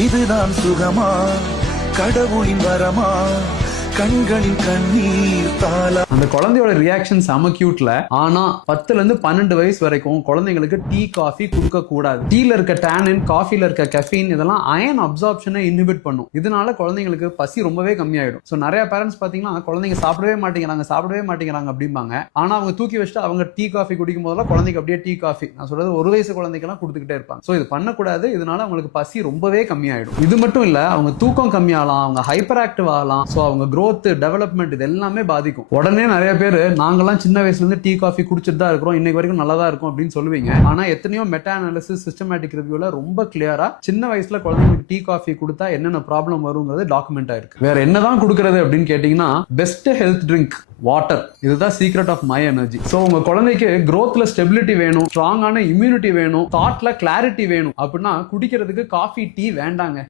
இதுதான் சுகமா கடவுளின் வரமா கண்களின் கண்ணீர் தாளா. அந்த குழந்தையோட ரியாக்ஷன் செம கியூட்ல. ஆனா 10ல இருந்து 12 வயசு வரைக்கும் குழந்தைங்களுக்கு டீ காஃபி கொடுக்க கூடாது. டீல இருக்க டேனின், காஃபில இருக்க கெஃபீன் இதெல்லாம் அயன் அப்சார்ப்ஷனை இன்ஹிபிட் பண்ணும். இதனால குழந்தைங்களுக்கு பசி ரொம்பவே கம்மியாயிடும். சோ நிறைய பேரண்ட்ஸ் பாத்தீங்கன்னா குழந்தைங்க சாப்பிடவே மாட்டேங்கிறாங்க அப்படிம்பாங்க. ஆனா அவங்க தூக்கி வச்சுட்டு அவங்க டீ காஃபி குடிக்கும் போதெல்லாம் குழந்தைக்கு அப்படியே டீ காஃபி, நான் சொல்றது 1 வயசு குழந்தைக்கெல்லாம் கொடுத்துக்கிட்டே இருப்பாங்க. சோ இது பண்ணக்கூடாது. இதனால அவங்களுக்கு பசி ரொம்பவே கம்மியாயிடும். இது மட்டும் இல்ல, அவங்க தூக்கம் கம்மியாகலாம், அவங்க ஹைப்பர் ஆக்டிவ் ஆகலாம். சோ அவங்க growth, டெவலப்மெண்ட் இது எல்லாமே பாதிக்கும். உடனே நிறைய பேர் நாங்கெல்லாம் சின்ன வயசுல இருந்து டீ காஃபி குடிச்சிட்டு தான் இருக்கிறோம், இன்னைக்கு வரைக்கும் நல்லா தான் இருக்கும் அப்படின்னு சொல்லுவீங்க. ஆனா எத்தனையோ மெட்டா அனாலிசிஸ், சிஸ்டமேட்டிக் ரிவ்யூல ரொம்ப கிளியரா சின்ன வயசுல குழந்தைங்களுக்கு டீ காஃபி கொடுத்தா என்னென்ன ப்ராப்ளம் வருங்கிறது டாக்குமெண்ட் ஆயிருக்கு. வேற என்னதான் கொடுக்கறது அப்படின்னு கேட்டீங்கன்னா, பெஸ்ட் ஹெல்த் ட்ரிங்க் வாட்டர். இதுதான் secret of my energy. So உங்க குழந்தைக்கு growthல ஸ்டெபிலிட்டி வேணும், ஸ்ட்ராங்கான இம்யூனிட்டி வேணும், தாட்ல கிளாரிட்டி வேணும் அப்படின்னா குடிக்கிறதுக்கு காஃபி, டீ வேண்டாங்க.